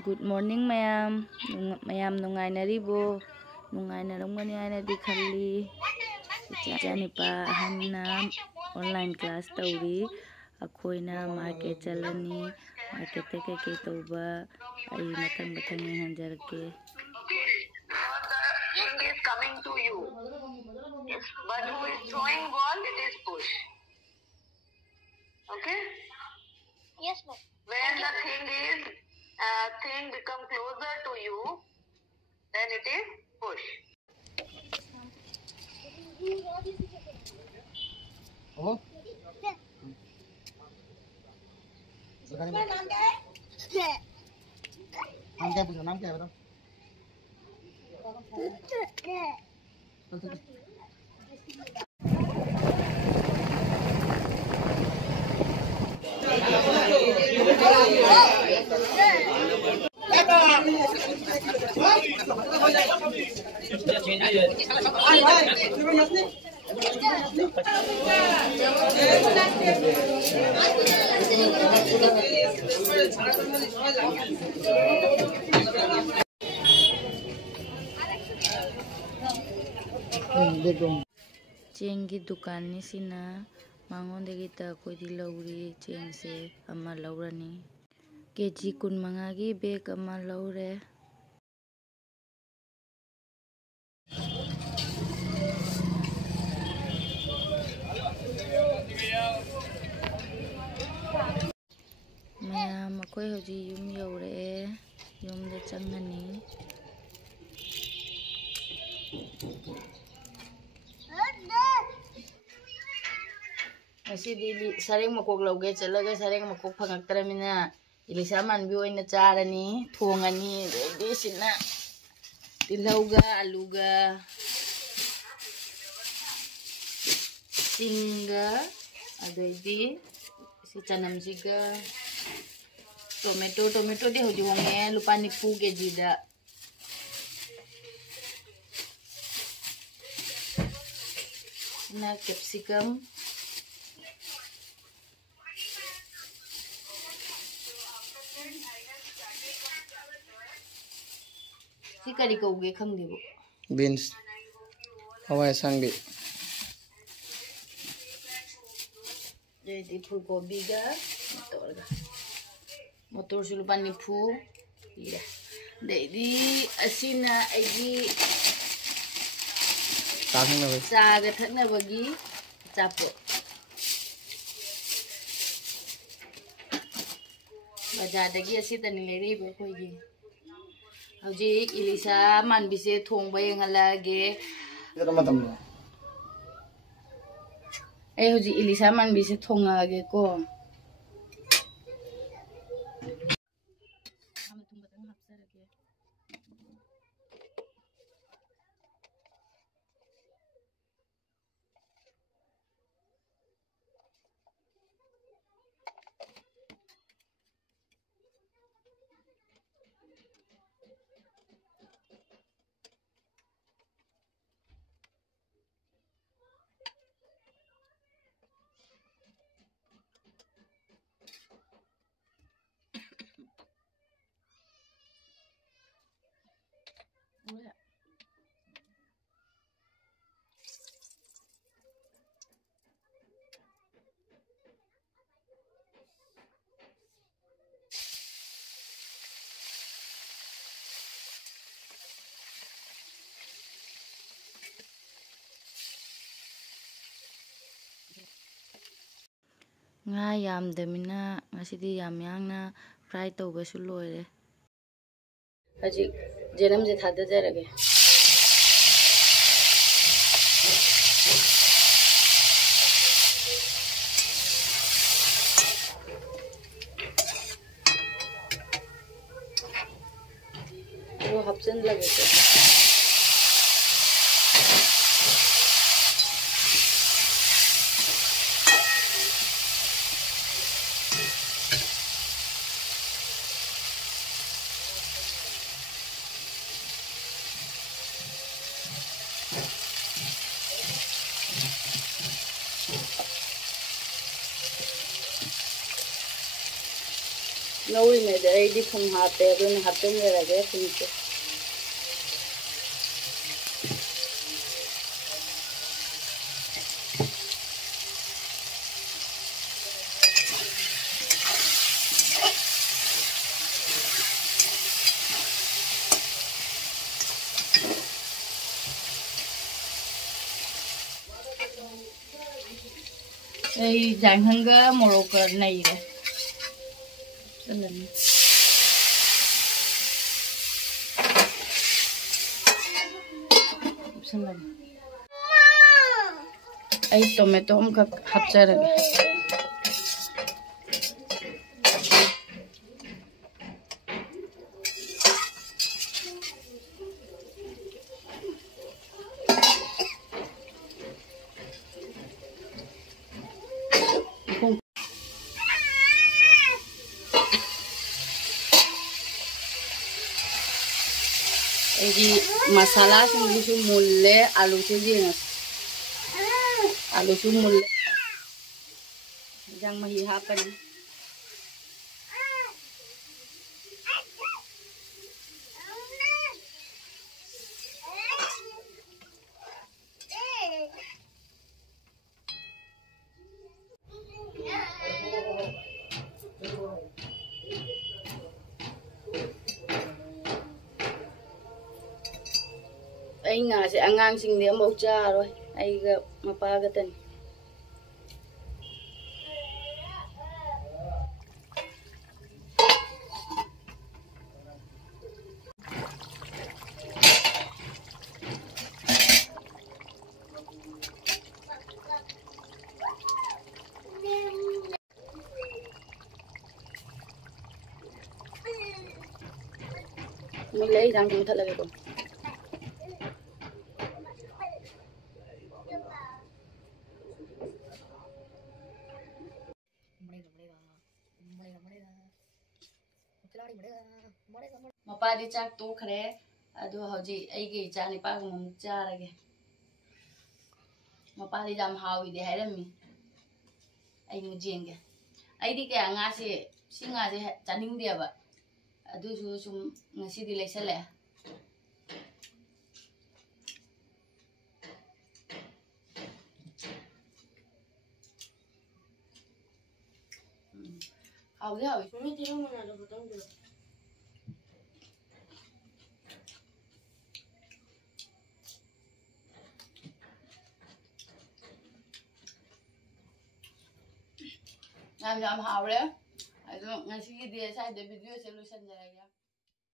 Good morning mayam. Mayam nungainaribo. Nungainarangmani hainadi khalli. Ichanipa ahanna online class tawri. Akhoina market chalani. Market te keke tawba. Ai mathang hanjarke. King is coming to you. Yes. But who is throwing ball? It is push. Okay? Yes, ma'am. When the thing become closer to you, then it is push. Oh? नाम क्या पूछो? नाम क्या है बताओ? Cenggi dukan ni sina mangonde kita koidi lauri ceng se ama laurani keji kun mangagi bag ama laure mayam akoi hoji yum yaure yum de changani Masih sareng makok lauge chalaga sareng makok phangaktaramina ilisa manbi oina charani thongani de sina tilauga aluga singa adoidi si chanamsiga tomato de hoji wonge lupa nipu kg da sina capsicum si kari kauge khangdibo beans hawai sangbi jadi fulgobi ga motor su lupa nipu iya jadi asina agi saga thakna bagi chapo bazadagi asitani lerebo khoigi Hauji ilisa manbise thongba yengalage hauji ilisa manbise thongage ko nga yamdamina ngasidi yamyangna fry tawbasu loire haji jenam je thada jarage wo hapchen lage ꯉꯧꯔꯤꯉꯩꯗ ꯑꯩꯗꯤ ꯊꯨꯝ ꯍꯥꯞꯄꯦ ꯑꯗꯨꯅ ꯍꯥꯞꯆꯤꯟꯖꯔꯒꯦ ꯊꯨꯝꯁꯦ đây dành hơn cái màu cờ này đấy rất là ai tomato không có hấp dẫn rồi ini masalah sih mulle alu sih alu mulle yang mahihapan anh ngà sẽ ngang sinh nếu màu cha rồi ai gặp mà pa cái tên mình lấy răng cũng thật là được mapadi chak to khare adu hoji aigi chani pa mum charage mapadi jam hawi de hairami ai mu jenge ai di ka nga se singa se chaning de ba adu su sum ngasi di lesale hawi hawi Mami tiro mana lo botón dulu. làm hào đấy. Ngày xưa đi sai để video solution ra